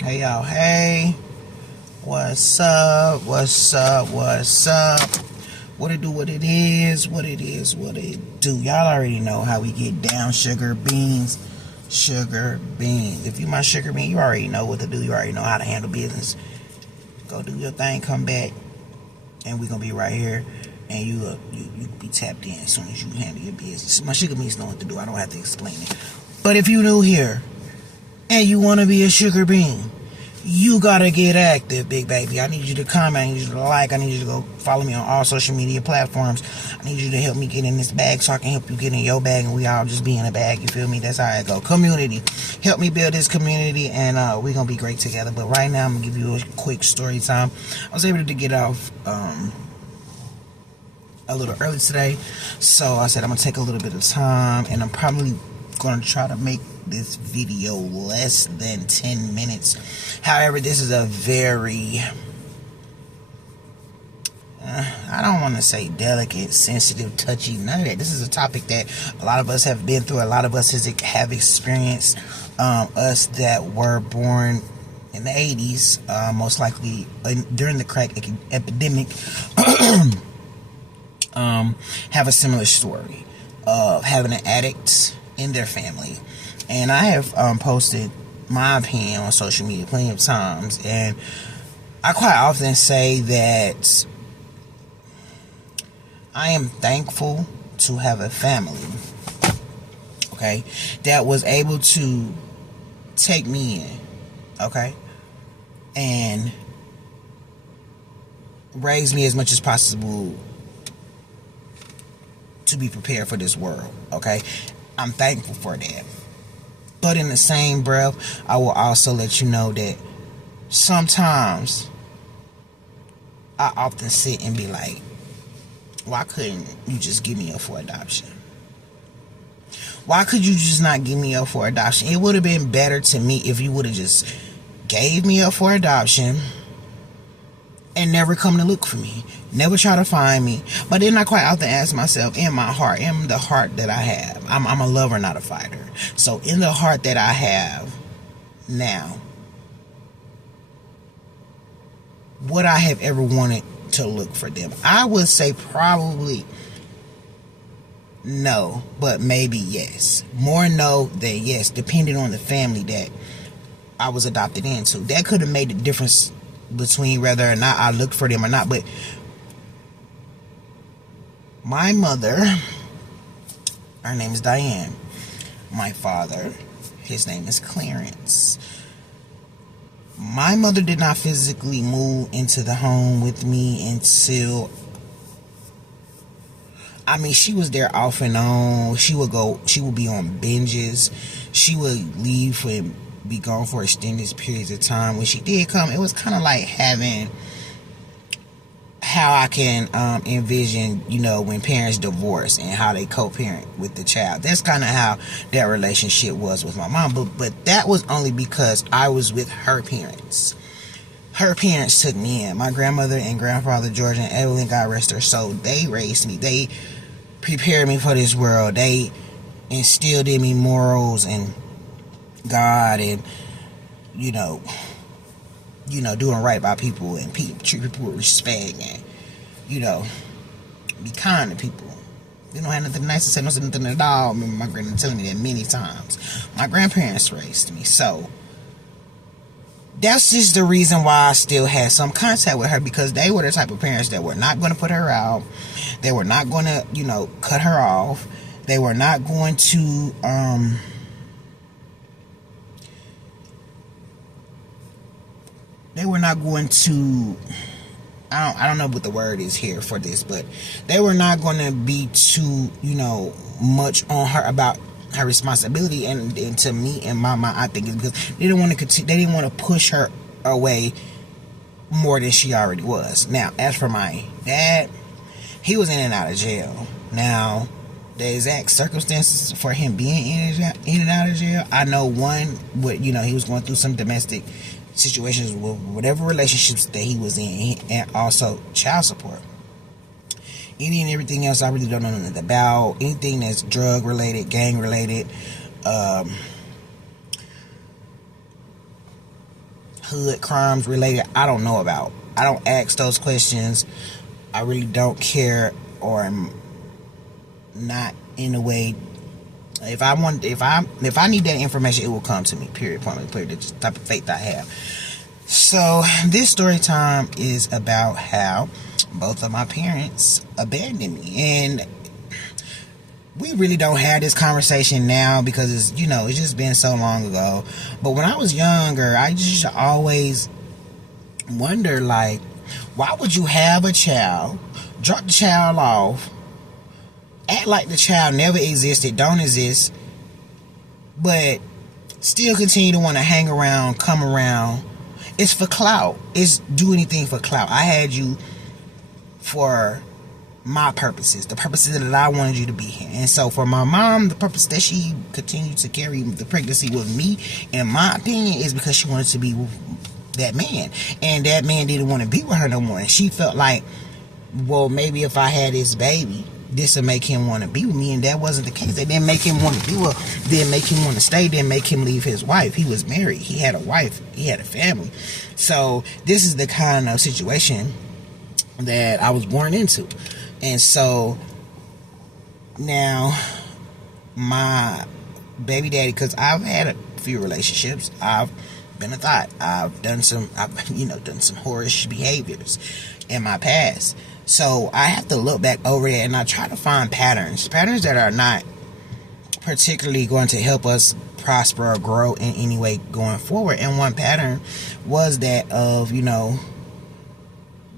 Hey y'all, hey, what's up, what's up, what's up, what it do, what it is, what it is, what it do. Y'all already know how we get down. Sugar beans. If you my sugar bean, you already know what to do. You already know how to handle business. Go do your thing, come back, and we gonna be right here, and you be tapped in as soon as you handle your business. My sugar beans know what to do. I don't have to explain it. But if you new here and you want to be a sugar bean, you gotta get active, big baby. I need you to comment, I need you to like, I need you to go follow me on all social media platforms. I need you to help me get in this bag so I can help you get in your bag, and we all just be in a bag, you feel me? That's how I go. Community. Help me build this community, and we gonna be great together. But right now, I'm gonna give you a quick story time. I was able to get off a little early today, so I said I'm gonna take a little bit of time, and I'm probably gonna try to make this video less than 10 minutes. However, this is a very I don't want to say delicate, sensitive, touchy, none of that. This is a topic that a lot of us have been through. A lot of us have experienced. Us that were born in the 80s, most likely during the crack epidemic, have a similar story of having an addict in their family. And I have posted my opinion on social media plenty of times, and I quite often say that I am thankful to have a family, okay, that was able to take me in, okay, and raise me as much as possible to be prepared for this world, okay. I'm thankful for that. But in the same breath, I will also let you know that sometimes I often sit and be like, why couldn't you just give me up for adoption? Why could you just not give me up for adoption? It would have been better to me if you would have just gave me up for adoption and never come to look for me, never try to find me. But then I quite often ask myself, in my heart, in the heart that I have, I'm a lover, not a fighter. So in the heart that I have now, would I have ever wanted to look for them? I would say probably no, but maybe yes. More no than yes, depending on the family that I was adopted into. That could have made the difference between whether or not I looked for them or not. But my mother, her name is Diane. My father, his name is Clarence. My mother did not physically move into the home with me until, she was there off and on. She would be on binges. She would leave and be gone for extended periods of time. When she did come, it was kind of like having how I can envision, when parents divorce and how they co-parent with the child. That's kind of how that relationship was with my mom. But that was only because I was with her parents. Her parents took me in. My grandmother and grandfather, George and Evelyn, God rest their soul, they raised me. They prepared me for this world. They instilled in me morals and God and, doing right by people and treat people with respect and, be kind to people. They don't have nothing nice to say, nothing at all. I remember my grandma telling me that many times. My grandparents raised me, so that's just the reason why I still had some contact with her, because they were the type of parents that were not going to put her out. They were not going to, cut her off. They were not going to, I don't know what the word is here for this, but they were not going to be too, much on her about her responsibility. And to me, in my mind, I think it's because they didn't want to continue. They didn't want to push her away more than she already was. Now, as for my dad, he was in and out of jail. Now, the exact circumstances for him being in and out of jail, I know one, he was going through some domestic situations with whatever relationships that he was in, and also child support. Any and everything else I really don't know nothing about. Anything that's drug related, gang related, hood crimes related, I don't know about. I don't ask those questions. I really don't care, or am not in a way. If I need that information, it will come to me. Period. Point blank. Period. That's the type of faith I have. So this story time is about how both of my parents abandoned me, and we really don't have this conversation now because it's just been so long ago. But when I was younger, I just always wonder, like, why would you have a child, drop the child off, act like the child never existed, don't exist, but still continue to want to hang around, come around? It's for clout. It's do anything for clout. I had you for my purposes, the purposes that I wanted you to be here. And so for my mom, the purpose that she continued to carry the pregnancy with me, in my opinion, is because she wanted to be with that man, and that man didn't want to be with her no more, and she felt like, well, maybe if I had this baby, this would make him want to be with me, and that wasn't the case. It didn't make him want to be with, didn't make him want to stay, didn't make him leave his wife. He was married, he had a wife, he had a family. So this is the kind of situation that I was born into. And so now my baby daddy, because I've had a few relationships, I've been a thought, I've done some whorish behaviors in my past. So I have to look back over it, and I try to find patterns that are not particularly going to help us prosper or grow in any way going forward. And one pattern was that of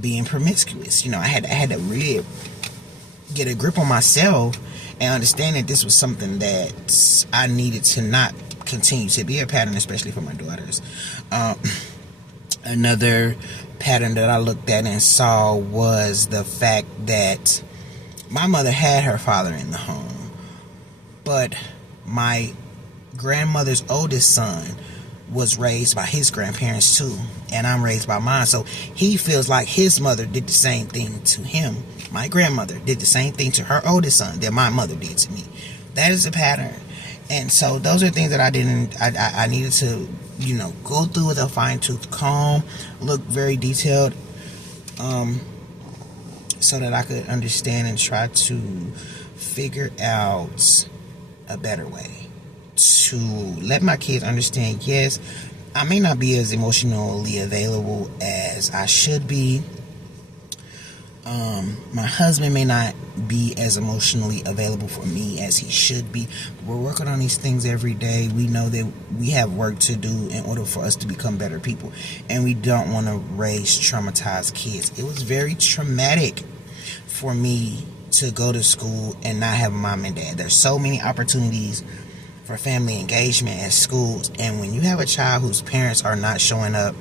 being promiscuous. I had to really get a grip on myself and understand that this was something that I needed to not continue to be a pattern, especially for my daughters. Another pattern that I looked at and saw was the fact that my mother had her father in the home, but my grandmother's oldest son was raised by his grandparents too, and I'm raised by mine. So he feels like his mother did the same thing to him. My grandmother did the same thing to her oldest son that my mother did to me. That is a pattern. And so those are things that I needed to, go through with a fine-tooth comb, look very detailed, so that I could understand and try to figure out a better way to let my kids understand, yes, I may not be as emotionally available as I should be. My husband may not be as emotionally available for me as he should be. We're working on these things every day. We know that we have work to do in order for us to become better people, and we don't want to raise traumatized kids. It was very traumatic for me to go to school and not have a mom and dad. There's so many opportunities for family engagement at schools, and when you have a child whose parents are not showing up,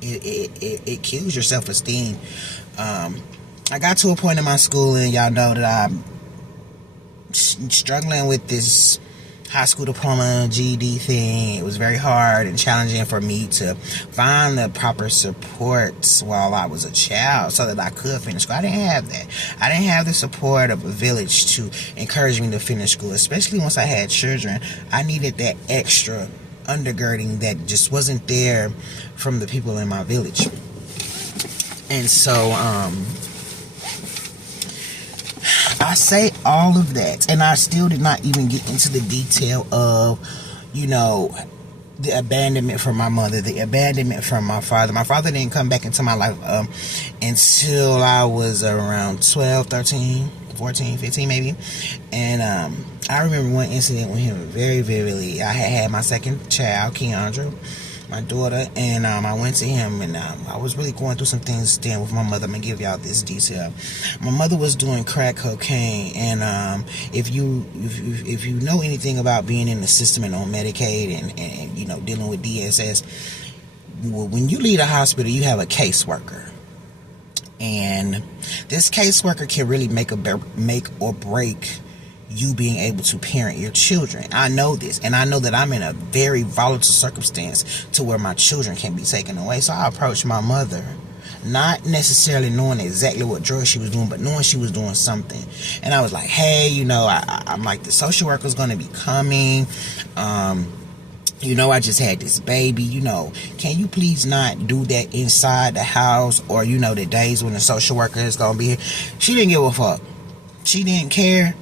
it kills your self-esteem. I got to a point in my schooling, y'all know that I'm struggling with this high school diploma GED thing. It was very hard and challenging for me to find the proper supports while I was a child so that I could finish school. I didn't have that. I didn't have the support of a village to encourage me to finish school, especially once I had children. I needed that extra undergirding that just wasn't there from the people in my village. And so I say all of that, and I still did not even get into the detail of the abandonment from my mother, the abandonment from my father. My father didn't come back into my life until I was around 12, 13, 14, 15 maybe. And I remember one incident with him very vividly. I had my second child, Keandra, my daughter, and I went to him, and I was really going through some things then with my mother. I'm gonna give y'all this detail. My mother was doing crack cocaine, and if you know anything about being in the system and on Medicaid and dealing with DSS, when you leave the hospital, you have a caseworker, and this caseworker can really make or break you being able to parent your children. I know this, and I know that I'm in a very volatile circumstance to where my children can be taken away. So I approached my mother, not necessarily knowing exactly what drug she was doing, but knowing she was doing something. And I was like, hey, I'm like, the social worker's going to be coming. I just had this baby, can you please not do that inside the house, or the days when the social worker is gonna be here. She didn't give a fuck. She didn't care.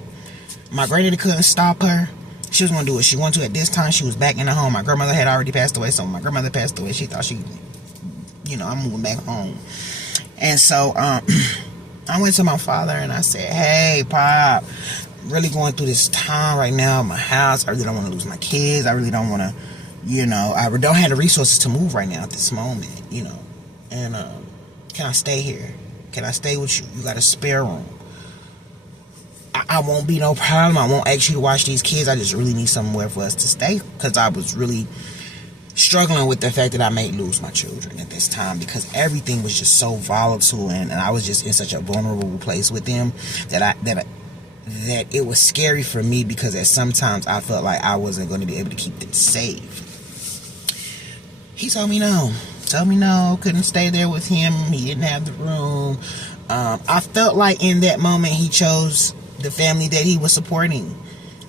My granddaddy couldn't stop her. She was gonna do what she wanted to. At this time, she was back in the home. My grandmother had already passed away, so when my grandmother passed away, she thought I'm moving back home. And so I went to my father and I said, hey, Pop, really going through this time right now in my house. I really don't want to lose my kids. I really don't want to, I don't have the resources to move right now at this moment, And can I stay here? Can I stay with you? You got a spare room. I won't be no problem. I won't ask you to watch these kids. I just really need somewhere for us to stay, because I was really struggling with the fact that I may lose my children at this time, because everything was just so volatile, and I was just in such a vulnerable place with them that it was scary for me, because at sometimes I felt like I wasn't going to be able to keep them safe. He told me no, couldn't stay there with him. He didn't have the room. I felt like in that moment he chose the family that he was supporting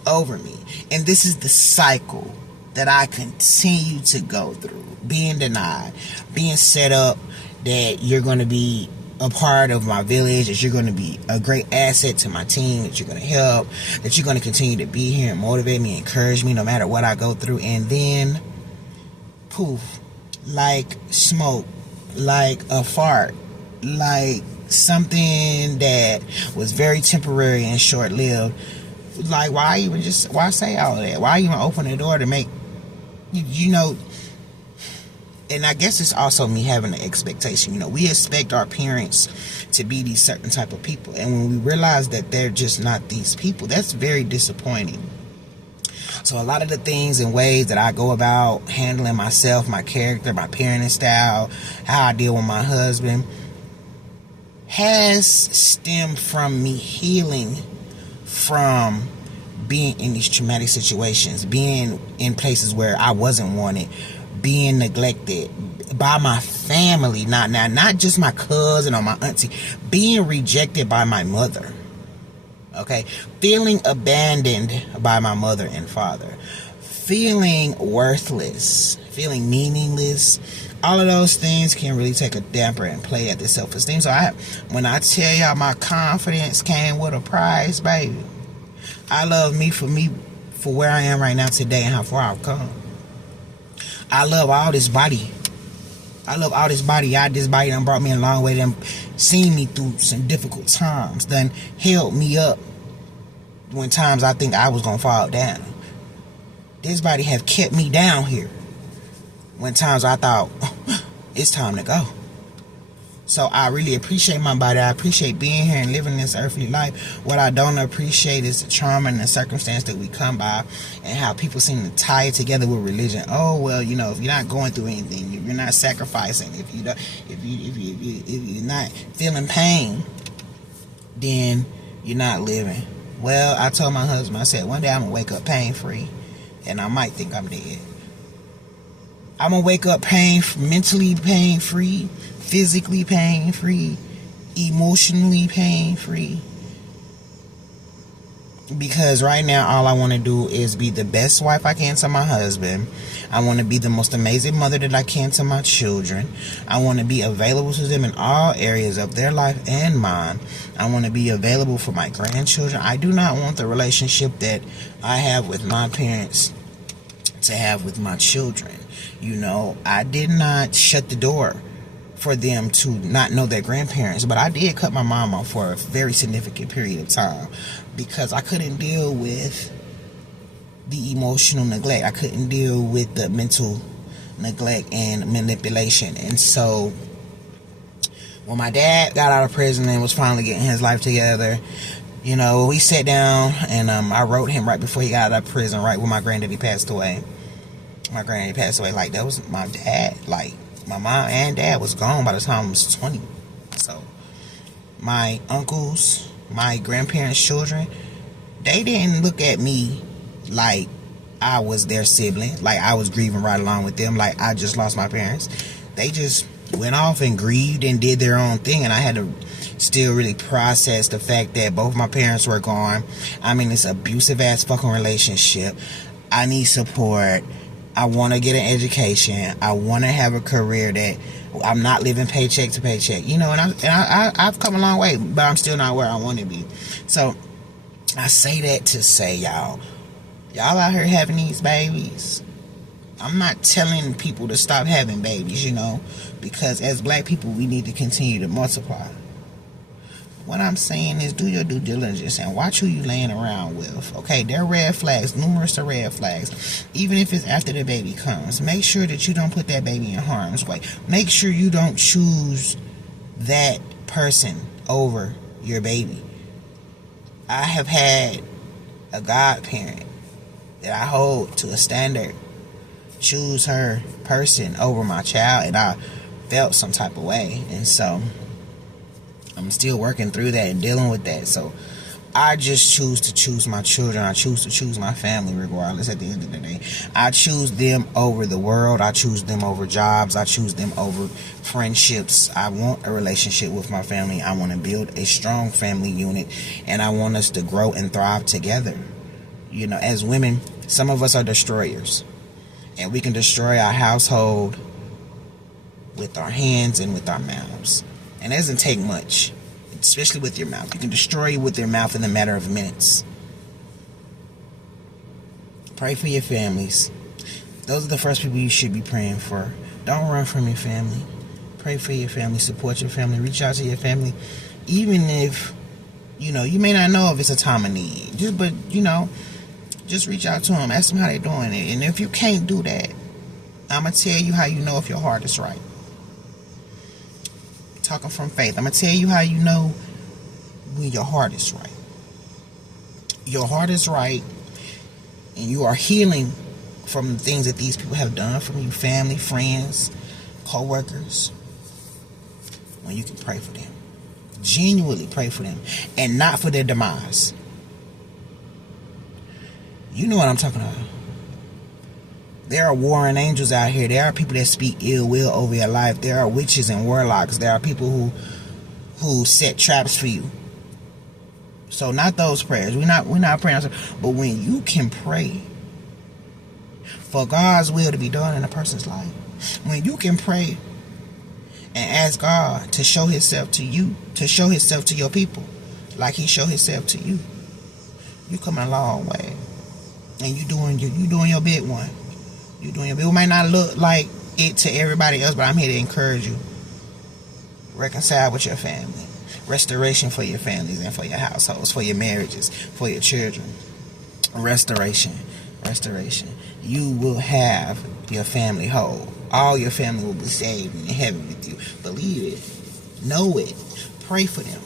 over me. And this is the cycle that I continue to go through. Being denied, being set up that you're going to be a part of my village, that you're going to be a great asset to my team, that you're going to help, that you're going to continue to be here and motivate me, encourage me no matter what I go through. And then, poof, like smoke, like a fart, like something that was very temporary and short-lived. Like, why say all of that? Why even open the door to make, and I guess it's also me having an expectation. We expect our parents to be these certain type of people, and when we realize that they're just not these people, that's very disappointing. So a lot of the things and ways that I go about handling myself, my character, my parenting style, how I deal with my husband, has stemmed from me healing from being in these traumatic situations, being in places where I wasn't wanted, being neglected by my family, not just my cousin or my auntie, being rejected by my mother. Okay, feeling abandoned by my mother and father, feeling worthless, feeling meaningless. All of those things can really take a damper and play at the self-esteem. So when I tell y'all my confidence came with a price, baby, I love me for where I am right now today and how far I've come. I love all this body. This body done brought me a long way. Done seen me through some difficult times. Done held me up when times I think I was going to fall down. This body have kept me down here when times I thought, it's time to go. So I really appreciate my body. I appreciate being here and living this earthly life. What I don't appreciate is the trauma and the circumstance that we come by, and how people seem to tie it together with religion. Oh, well, if you're not going through anything, if you're not sacrificing, if you're not feeling pain, then you're not living. Well, I told my husband, I said, one day I'm gonna wake up pain-free, and I might think I'm dead. I'm gonna wake up mentally pain-free, physically pain-free, emotionally pain-free. Because right now, all I want to do is be the best wife I can to my husband. I want to be the most amazing mother that I can to my children. I want to be available to them in all areas of their life and mine. I want to be available for my grandchildren. I do not want the relationship that I have with my parents to have with my children. I did not shut the door for them to not know their grandparents, but I did cut my mom off for a very significant period of time, because I couldn't deal with the emotional neglect. I couldn't deal with the mental neglect and manipulation. And so when my dad got out of prison and was finally getting his life together, we sat down, and I wrote him right before he got out of prison, right when my granddaddy passed away. My granddaddy passed away, like, that was my dad. Like, my mom and dad was gone by the time I was 20. So my uncles, my grandparents' children, they didn't look at me like I was their sibling, like I was grieving right along with them, like I just lost my parents. They just went off and grieved and did their own thing, and I had to still really process the fact that both my parents were gone. I'm in this abusive ass fucking relationship. I need support. I want to get an education. I want to have a career that I'm not living paycheck to paycheck. You know, and I've come a long way, but I'm still not where I want to be. So I say that to say, y'all out here having these babies. I'm not telling people to stop having babies, you know, because as black people, we need to continue to multiply. What I'm saying is do your due diligence and watch who you laying around with. Okay, there are red flags, numerous of red flags. Even if it's after the baby comes, make sure that you don't put that baby in harm's way. Make sure you don't choose that person over your baby. I have had a godparent that I hold to a standard choose her person over my child, and I felt some type of way, and so I'm still working through that and dealing with that. So I just choose to choose my children. I choose to choose my family regardless. At the end of the day, I choose them over the world. I choose them over jobs. I choose them over friendships. I want a relationship with my family. I want to build a strong family unit, and I want us to grow and thrive together. You know, as women, some of us are destroyers, and we can destroy our household with our hands and with our mouths. And it doesn't take much, especially with your mouth. You can destroy it with your mouth in a matter of minutes. Pray for your families. Those are the first people you should be praying for. Don't run from your family. Pray for your family. Support your family. Reach out to your family. Even if, you know, you may not know if it's a time of need. Just reach out to them. Ask them how they're doing it. And if you can't do that, I'm going to tell you how you know if your heart is right. Talking from faith. I'm going to tell you how you know when your heart is right. Your heart is right, and you are healing from the things that these people have done from you, family, friends, co-workers, when you can pray for them. Genuinely pray for them, and not for their demise. You know what I'm talking about. There are warring angels out here. There are people that speak ill will over your life. There are witches and warlocks. There are people who set traps for you. So not those prayers. We're not praying. But when you can pray for God's will to be done in a person's life, when you can pray and ask God to show Himself to you, to show Himself to your people, like He showed Himself to you, you coming a long way, and you doing your big one. You're doing your big. It might not look like it to everybody else, but I'm here to encourage you. Reconcile with your family. Restoration for your families and for your households, for your marriages, for your children. Restoration. You will have your family whole. All your family will be saved in heaven with you. Believe it. Know it. Pray for them.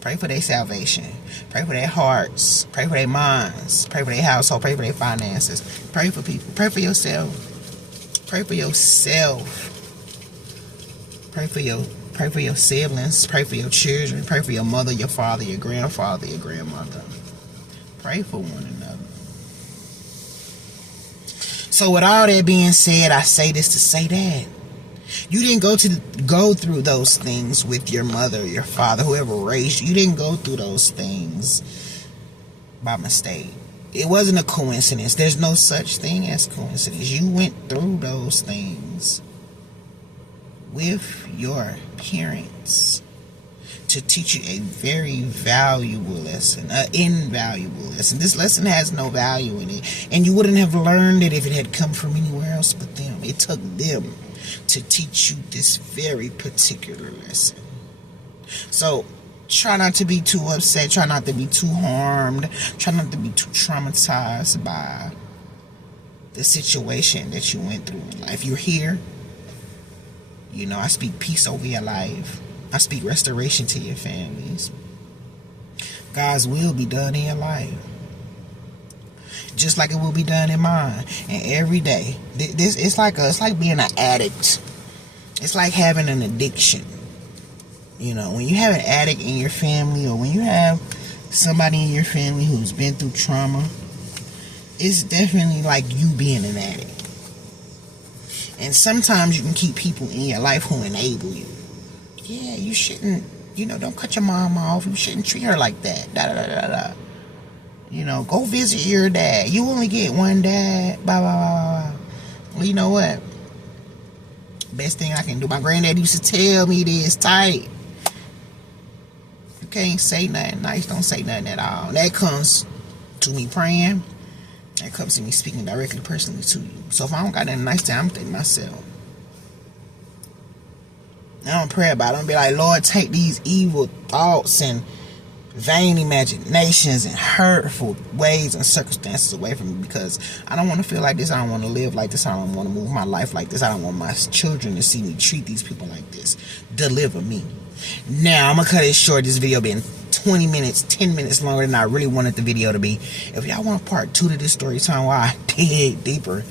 Pray for their salvation. Pray for their hearts. Pray for their minds. Pray for their household. Pray for their finances. Pray for people. Pray for yourself. Pray for yourself. Pray for your siblings. Pray for your children. Pray for your mother, your father, your grandfather, your grandmother. Pray for one another. So with all that being said, I say this to say that. You didn't go through those things with your mother, your father, whoever raised you. You didn't go through those things by mistake. It wasn't a coincidence. There's no such thing as coincidence. You went through those things with your parents to teach you a very valuable lesson, an invaluable lesson. This lesson has no value in it, and you wouldn't have learned it if it had come from anywhere else but them. It took them to teach you this very particular lesson. So try not to be too upset, try not to be too harmed, try not to be too traumatized by the situation that you went through in life. You're here. You know, I speak peace over your life. I speak restoration to your families. God's will be done in your life, just like it will be done in mine. And every day, it's like being an addict. It's like having an addiction. You know, when you have an addict in your family, or when you have somebody in your family who's been through trauma, it's definitely like you being an addict. And sometimes you can keep people in your life who enable you. Yeah, you shouldn't, don't cut your mom off. You shouldn't treat her like that. Da da da da da. Go visit your dad. You only get one dad. Blah, blah, blah, blah. Well, you know what? Best thing I can do. My granddad used to tell me this tight. You can't say nothing nice, don't say nothing at all. And that comes to me praying. That comes to me speaking directly, personally to you. So if I don't got nothing nice to say, I'm thinking myself. I don't pray about it. I don't be like, Lord, take these evil thoughts and vain imaginations and hurtful ways and circumstances away from me, because I don't want to feel like this. I don't want to live like this. I don't want to move my life like this. I don't want my children to see me treat these people like this. Deliver me. Now, I'm going to cut it short. This video been 20 minutes, 10 minutes longer than I really wanted the video to be. If y'all want part 2 to this story time while I dig deeper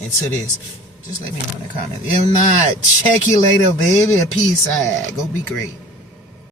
into this, just let me know in the comments. If not, check you later, baby. Peace out. Go be great.